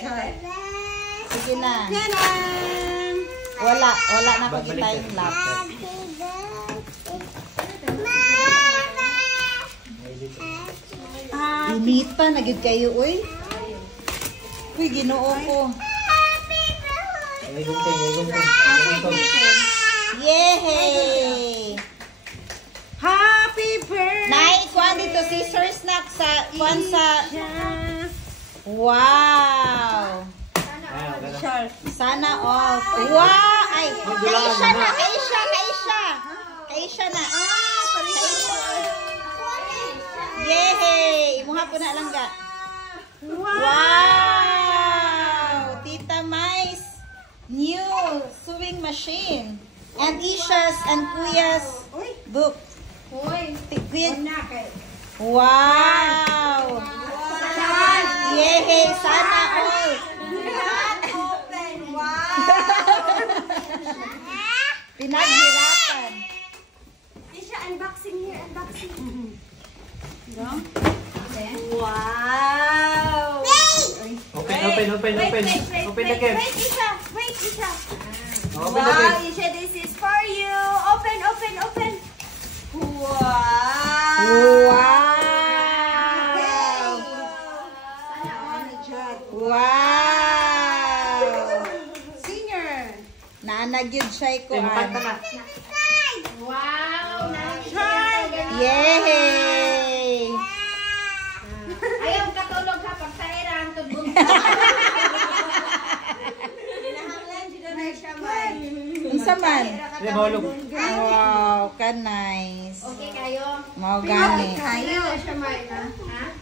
Sige na. Wala na pagkita yung lap. Inita, nagid kayo, uy. Uy, ginoo ko. Yehey! Happy birthday! Nay, kuhan dito, scissors na sa, kuhan sa... Wow! Sana all. Wow! Ay, kaisha na, kaisha na. Yehey! Imuha po na lang ga. Wow! Tita Mai's new sewing machine. And Isha's and Kuya's book. Wow! Yehey! Sana all. Pinaghirapan. Isha, unboxing here, unboxing. Wow! Open again. Wait, Isha. Open Wow, again. Isha, this is for you. Open. Wow. Wow! Singer. Naanagyod siya ko. Wow, Yay! ayaw katulog ka pag sa irang tubog. Unsa man? Mahulog. Wow, ka nice. Okay kayo? Mao gani. Kayo. Ha?